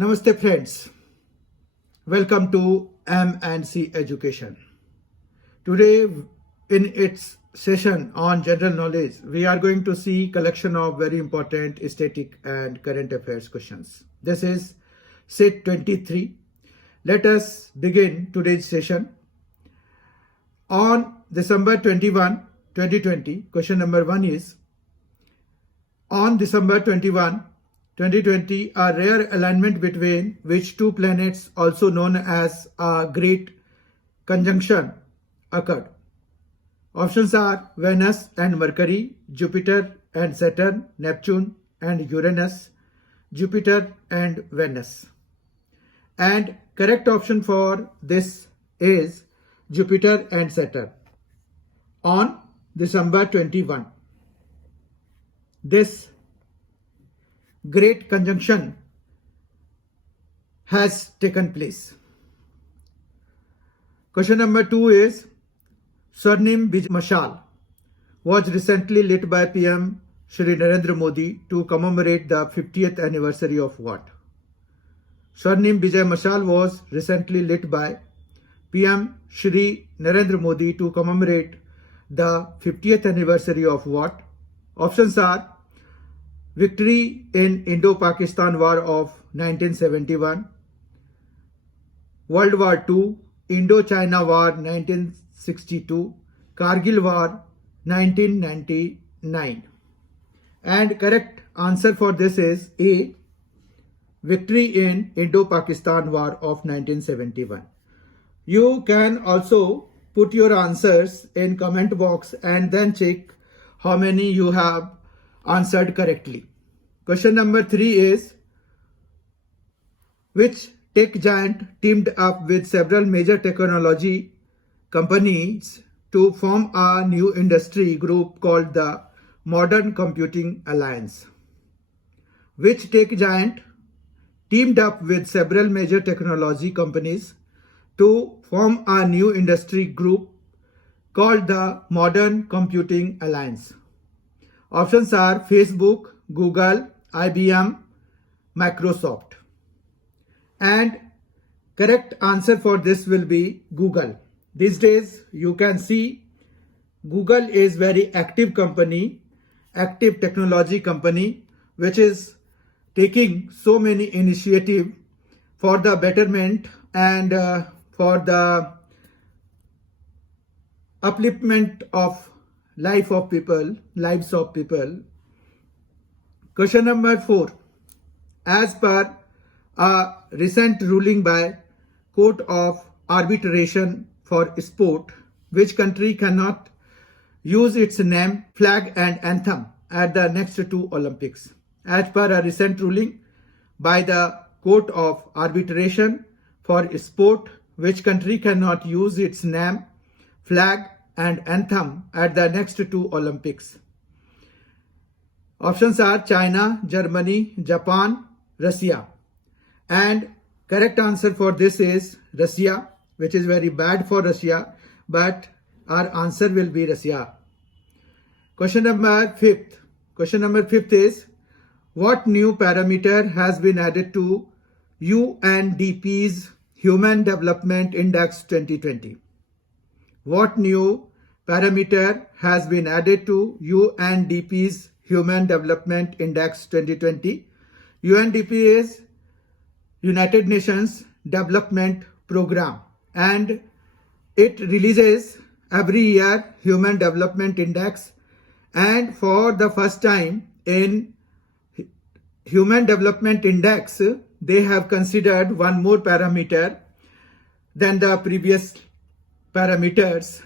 Namaste friends, welcome to M&C Education. Today in its session on general knowledge, we are going to see collection of very important static and current affairs questions. This is set 23. Let us begin today's session. On December 21, 2020, question number 1 is, on December 21, 2020, a rare alignment between which two planets, also known as a great conjunction, occurred. Options are Venus and Mercury, Jupiter and Saturn, Neptune and Uranus, Jupiter and Venus. And correct option for this is Jupiter and Saturn. On December 21, this great conjunction has taken place. Question number 2 is, Swarnim Vijay Mashal was recently lit by PM Shri Narendra Modi to commemorate the 50th anniversary of what? Swarnim Vijay Mashal was recently lit by PM Shri Narendra Modi to commemorate the 50th anniversary of what? Options are Victory in Indo-Pakistan War of 1971, World War II, Indo-China War 1962, Kargil War 1999. And correct answer for this is A, Victory in Indo-Pakistan War of 1971. You can also put your answers in comment box and then check how many you have answered correctly. Question number 3 is, which tech giant teamed up with several major technology companies to form a new industry group called the Modern Computing Alliance? Which tech giant teamed up with several major technology companies to form a new industry group called the Modern Computing Alliance? Options are Facebook, Google, IBM, Microsoft. And correct answer for this will be Google. These days you can see Google is very active company, active technology company, which is taking so many initiatives for the betterment and for the upliftment of lives of people. Question number 4. As per a recent ruling by Court of Arbitration for Sport, which country cannot use its name, flag and anthem at the next two Olympics? As per a recent ruling by the Court of Arbitration for Sport, which country cannot use its name, flag and anthem at the next two Olympics? Options are China, Germany, Japan, Russia. And correct answer for this is Russia, which is very bad for Russia, but our answer will be Russia. Question number 5 is, what new parameter has been added to UNDP's Human Development Index 2020? What new parameter has been added to UNDP's Human Development Index 2020? UNDP is United Nations Development Program, and it releases every year Human Development Index, and for the first time in Human Development Index they have considered one more parameter than the previous parameters.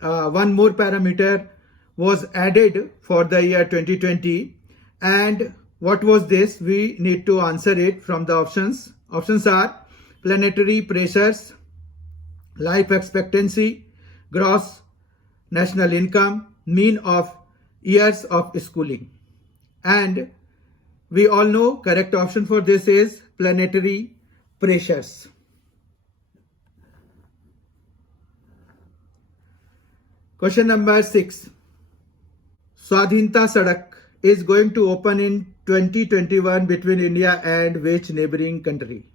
One more parameter was added for the year 2020, and what was this? We need to answer it from the options. Options are planetary pressures, life expectancy, gross national income, mean of years of schooling. And we all know correct option for this is planetary pressures. Question number 6. Swadhinta Sadak is going to open in 2021 between India and which neighboring country?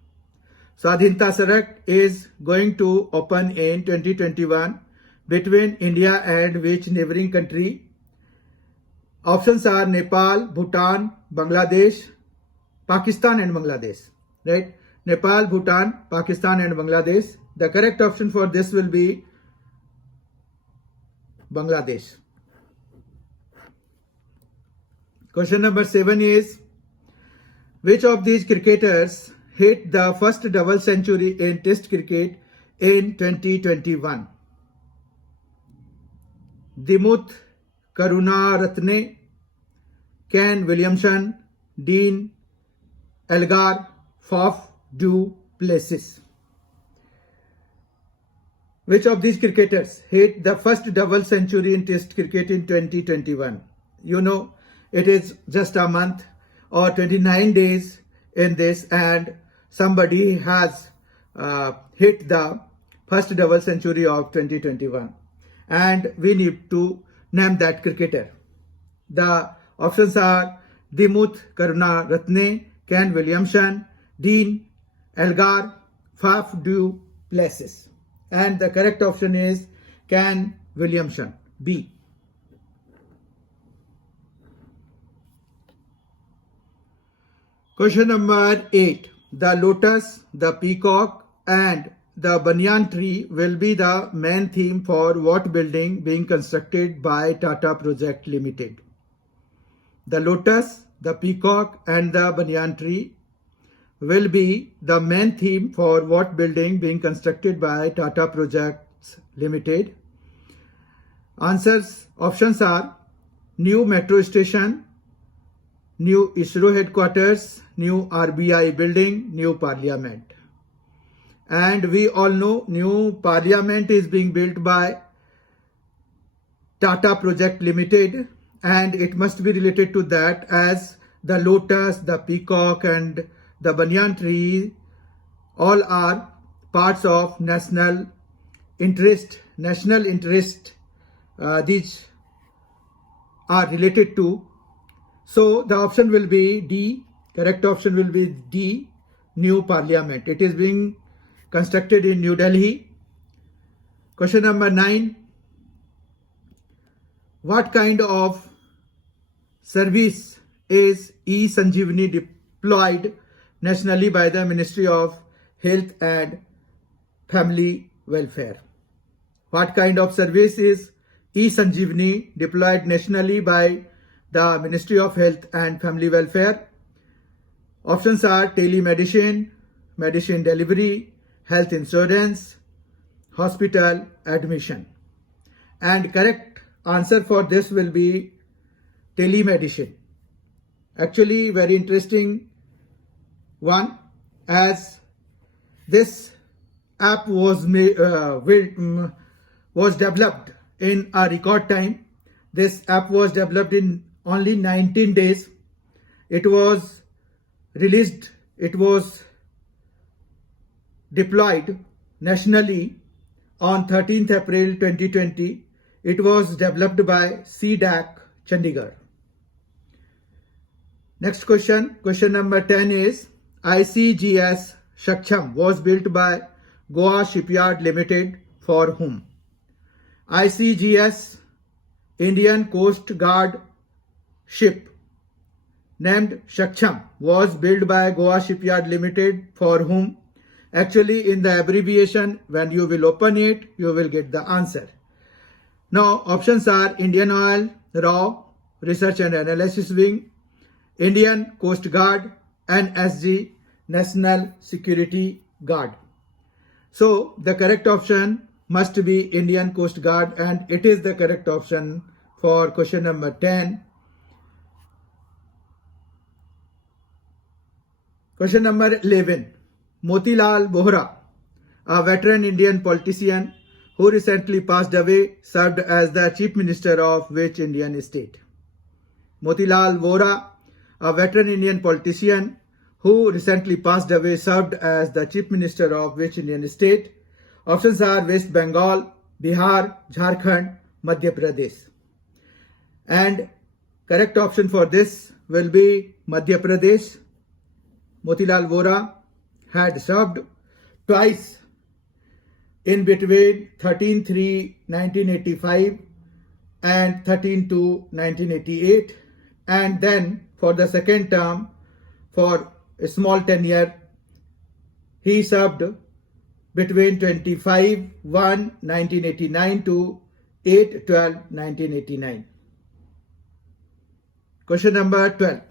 Swadhinta Sarak is going to open in 2021 between India and which neighboring country? Options are Nepal, Bhutan, Bangladesh, Pakistan and Bangladesh. Right? Nepal, Bhutan, Pakistan and Bangladesh. The correct option for this will be Bangladesh. Question number 7 is, which of these cricketers hit the first double century in Test cricket in 2021? Dimuth Karunaratne, Ken Williamson, Dean Elgar, Faf du Plessis. Which of these cricketers hit the first double century in Test cricket in 2021? You know, it is just a month or 29 days in this, and somebody has hit the first double century of 2021. And we need to name that cricketer. The options are Dimuth Karunaratne, Ken Williamson, Dean Elgar, Faf du Plessis. And the correct option is Ken Williamson, B. Question number 8. The lotus, the peacock and the banyan tree will be the main theme for what building being constructed by Tata Project Limited? The lotus, the peacock and the banyan tree will be the main theme for what building being constructed by Tata Projects Limited? Options are new metro station, new ISRO headquarters, new RBI building, new parliament. And we all know new parliament is being built by Tata Project Limited, and it must be related to that, as the lotus, the peacock and the banyan tree all are parts of national interest. These are related to. So the option will be D. Correct option will be D, new parliament. It is being constructed in New Delhi. Question number 9. What kind of service is eSanjeevani deployed nationally by the Ministry of Health and Family Welfare? What kind of service is eSanjeevani deployed nationally by the Ministry of Health and Family Welfare? Options are telemedicine, medicine delivery, health insurance, hospital admission. And correct answer for this will be telemedicine. Actually, very interesting one, as this app was developed in a record time. This app was developed in only 19 days. It was released, it was deployed nationally on 13th April 2020. It was developed by CDAC Chandigarh. Next question, question number 10 is, ICGS Saksham was built by Goa Shipyard Limited for whom? ICGS, Indian Coast Guard ship named Saksham, was built by Goa Shipyard Limited for whom? Actually, in the abbreviation, when you will open it, you will get the answer. Now, options are Indian Oil, RAW, Research and Analysis Wing, Indian Coast Guard, NSG, National Security Guard. So, the correct option must be Indian Coast Guard, and it is the correct option for question number 10. Question number 11. Motilal Bohra, a veteran Indian politician who recently passed away, served as the Chief Minister of which Indian state? Motilal Bohra, a veteran Indian politician who recently passed away, served as the Chief Minister of which Indian state? Options are West Bengal, Bihar, Jharkhand, Madhya Pradesh. And correct option for this will be Madhya Pradesh. Motilal Vora had served twice in between 13/3/1985 and 13/2/1988, and then for the second term for a small tenure he served between 25/1/1989 to 8/12/1989. Question number 12.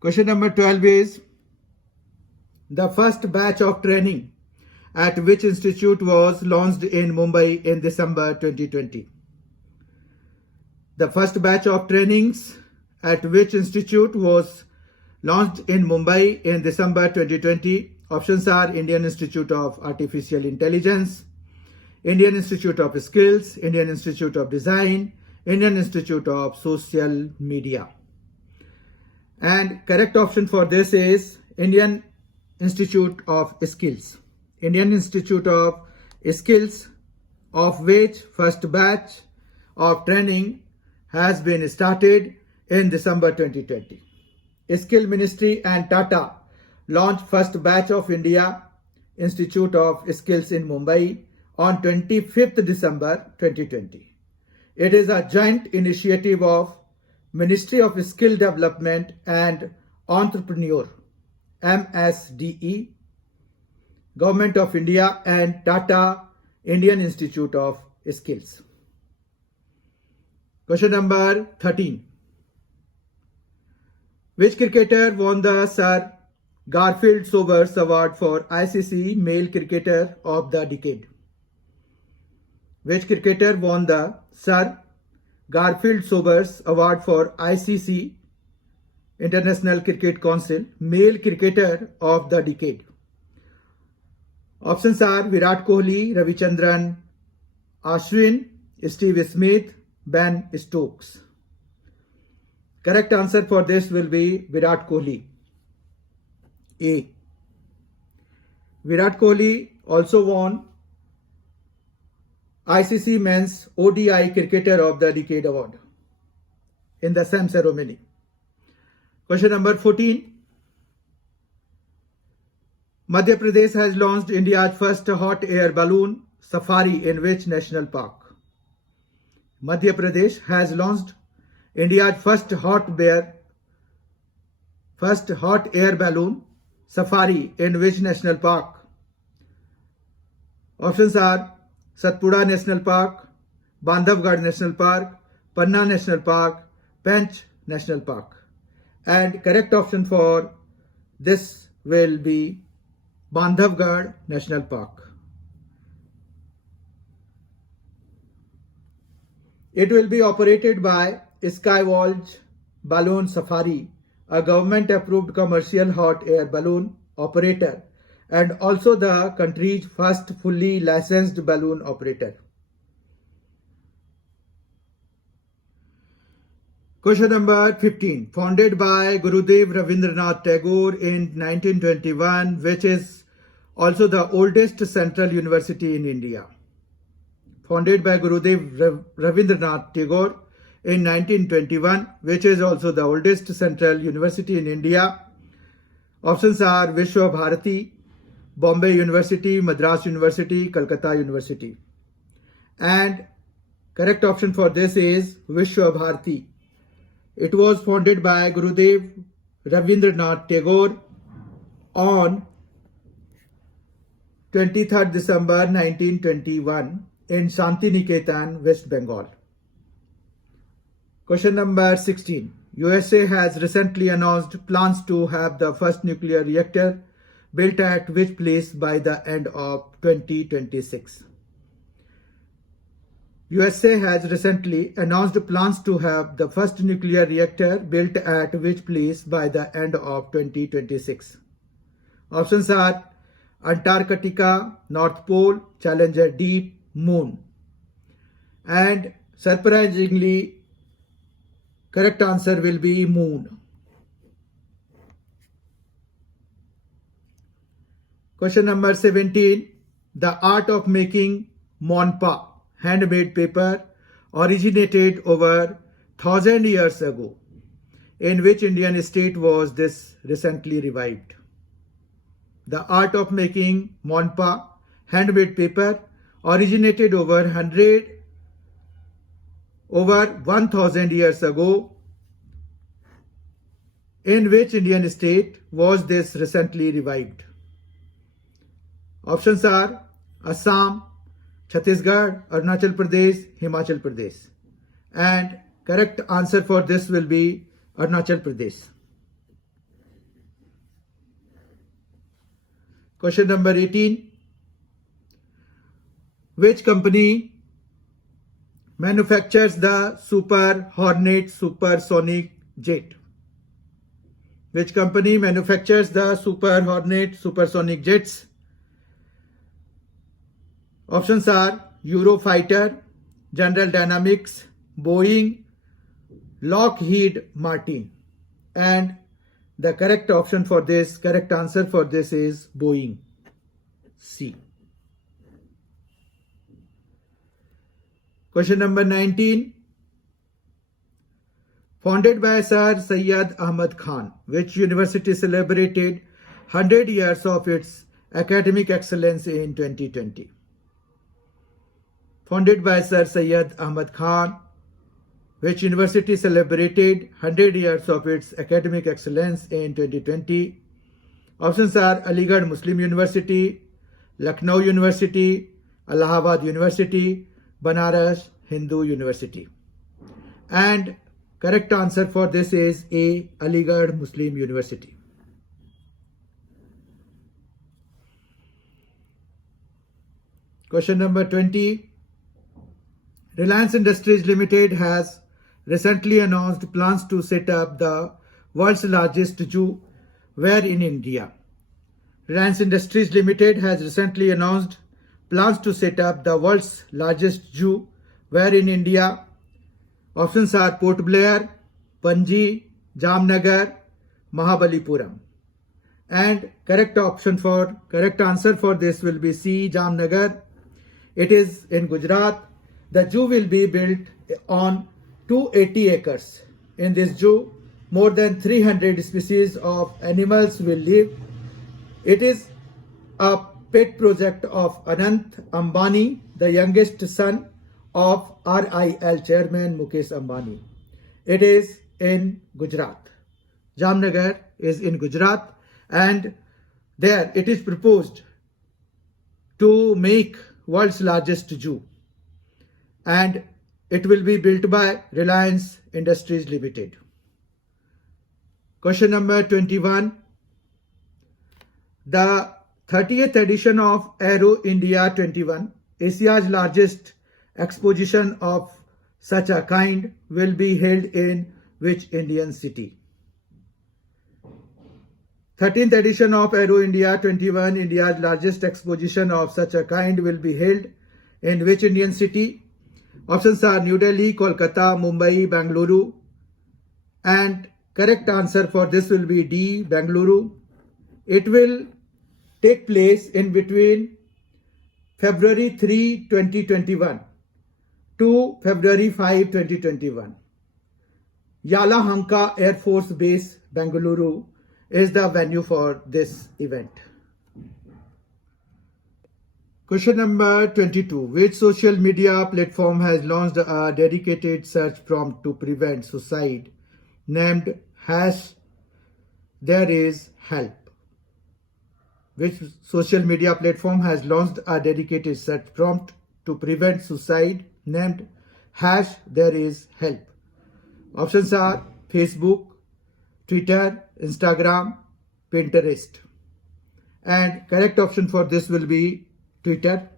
Question number 12 is the first batch of training at which institute was launched in Mumbai in December 2020. The first batch of trainings at which institute was launched in Mumbai in December 2020. Options are Indian Institute of Artificial Intelligence, Indian Institute of Skills, Indian Institute of Design, Indian Institute of Social Media. And correct option for this is Indian Institute of Skills. Indian Institute of Skills, of which first batch of training has been started in December 2020. Skill Ministry and Tata launched first batch of India Institute of Skills in Mumbai on 25th December 2020. It is a joint initiative of Ministry of Skill Development and Entrepreneur MSDE, Government of India and Tata Indian Institute of Skills. Question number 13. Which cricketer won the Sir Garfield Sobers Award for ICC Male Cricketer of the Decade? Which cricketer won the Sir Garfield Sobers Award for ICC International Cricket Council Male Cricketer of the Decade? Options are Virat Kohli, Ravichandran Ashwin, Steve Smith, Ben Stokes. Correct answer for this will be Virat Kohli. A. Virat Kohli also won ICC Men's ODI Cricketer of the Decade Award in the same ceremony. Question number 14. Madhya Pradesh has launched India's first hot air balloon safari in which national park? Madhya Pradesh has launched India's first hot air balloon safari in which national park? Options are Satpura National Park, Bandhavgarh National Park, Panna National Park, Pench National Park. And correct option for this will be Bandhavgarh National Park. It will be operated by Skywatch Balloon Safari, a government-approved commercial hot air balloon operator and also the country's first fully licensed balloon operator. Question number 15. Founded by Gurudev Rabindranath Tagore in 1921, which is also the oldest central university in India. Founded by Gurudev Rabindranath Tagore in 1921, which is also the oldest central university in India. Options are Vishwa Bharati, Bombay University, Madras University, Calcutta University. And correct option for this is Vishwa Bharati. It was founded by Gurudev Rabindranath Tagore on 23rd December 1921 in Shantiniketan, West Bengal. Question number 16. USA has recently announced plans to have the first nuclear reactor built at which place by the end of 2026? USA has recently announced plans to have the first nuclear reactor built at which place by the end of 2026? Options are Antarctica, North Pole, Challenger Deep, Moon. And surprisingly, correct answer will be Moon. Question number 17. The art of making Monpa, handmade paper, originated over 1000 years ago? In which Indian state was this recently revived? The art of making monpa, handmade paper, originated over 1000 years ago. In which Indian state was this recently revived? Options are Assam, Chhattisgarh, Arunachal Pradesh, Himachal Pradesh. And correct answer for this will be Arunachal Pradesh. Question number 18. Which company manufactures the Super Hornet supersonic jet? Which company manufactures the Super Hornet supersonic jets? Options are Eurofighter, General Dynamics, Boeing, Lockheed Martin. And the correct answer for this is Boeing. C. Question number 19. Founded by Sir Syed Ahmad Khan, which university celebrated 100 years of its academic excellence in 2020? Founded by Sir Syed Ahmad Khan, which university celebrated 100 years of its academic excellence in 2020? Options are Aligarh Muslim University, Lucknow University, Allahabad University, Banaras Hindu University. And correct answer for this is A, Aligarh Muslim University. Question number 20. Reliance Industries Limited has recently announced plans to set up the world's largest zoo. Where in India? Reliance Industries Limited has recently announced plans to set up the world's largest zoo. Where in India? Options are Port Blair, Panji, Jamnagar, Mahabalipuram. And correct answer for this will be C, Jamnagar. It is in Gujarat. The zoo will be built on 280 acres. In this zoo, more than 300 species of animals will live. It is a pet project of Anant Ambani, the youngest son of RIL chairman Mukesh Ambani. It is in Gujarat. Jamnagar is in Gujarat, and there it is proposed to make world's largest zoo, and it will be built by Reliance Industries Limited. Question number 21. The 30th edition of Aero India 21, Asia's largest exposition of such a kind, will be held in which Indian city? 13th edition of Aero India 21, India's largest exposition of such a kind, will be held in which Indian city? Options are New Delhi, Kolkata, Mumbai, Bengaluru. And correct answer for this will be D, Bengaluru. It will take place in between February 3, 2021 to February 5, 2021. Yelahanka Air Force Base, Bengaluru is the venue for this event. Question number 22. Which social media platform has launched a dedicated search prompt to prevent suicide named #ThereIsHelp? Which social media platform has launched a dedicated search prompt to prevent suicide named #ThereIsHelp? Options are Facebook, Twitter, Instagram, Pinterest. And correct option for this will be Twitter.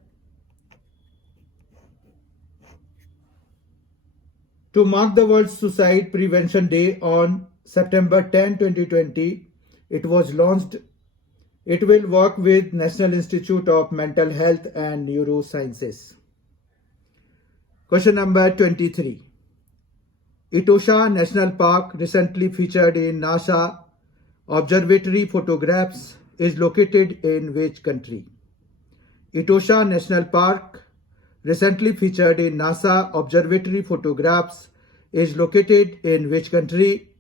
To mark the World Suicide Prevention Day on September 10, 2020, it was launched. It will work with National Institute of Mental Health and Neurosciences. Question number 23. Etosha National Park, recently featured in NASA observatory photographs, is located in which country? Etosha National Park, recently featured in NASA observatory photographs is located in which country?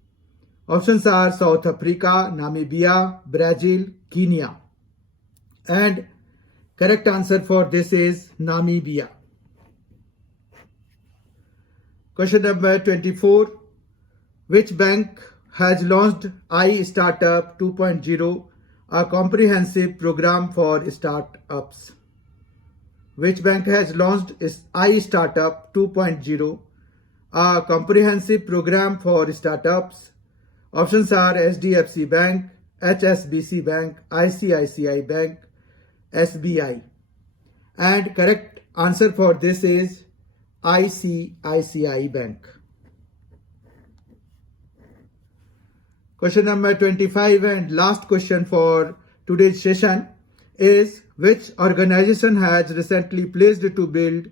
Options are South Africa, Namibia, Brazil, Kenya. And correct answer for this is Namibia. Question number 24. Which bank has launched iStartup 2.0, a comprehensive program for startups? Which bank has launched iStartup 2.0, a comprehensive program for startups? Options are SDFC Bank, HSBC Bank, ICICI Bank, SBI. And correct answer for this is ICICI Bank. Question number 25 and last question for today's session is, which organization has recently pledged to build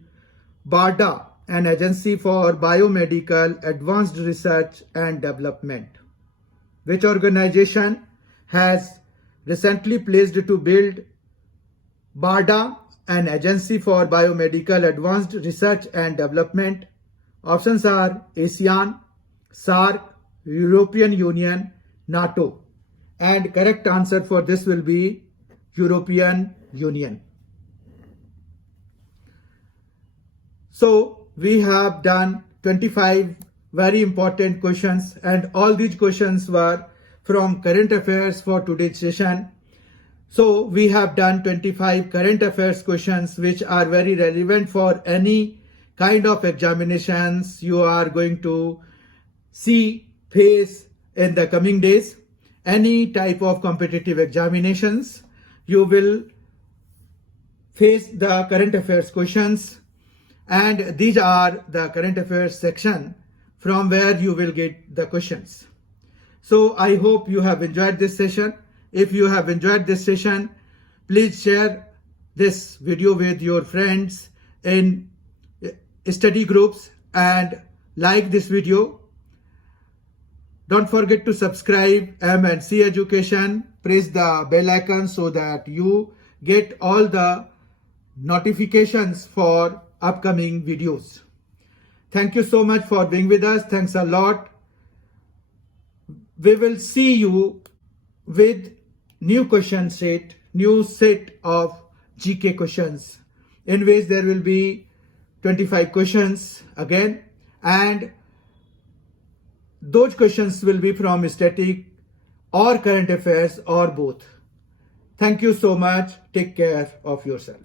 BARDA, an agency for biomedical advanced research and development? Which organization has recently pledged to build BARDA, an agency for biomedical advanced research and development? Options are ASEAN, SAARC, European Union, NATO. And correct answer for this will be European Union. So we have done 25 very important questions, and all these questions were from current affairs for today's session. So we have done 25 current affairs questions which are very relevant for any kind of examinations you are going to face in the coming days. Any type of competitive examinations, you will face the current affairs questions, and these are the current affairs section from where you will get the questions. So I hope you have enjoyed this session. If you have enjoyed this session, please share this video with your friends in study groups and like this video. Don't forget to subscribe M&C Education. Press the bell icon so that you get all the notifications for upcoming videos. Thank you so much for being with us. Thanks a lot. We will see you with new question set, new set of GK questions, in which there will be 25 questions again, and those questions will be from static or current affairs or both. Thank you so much. Take care of yourself.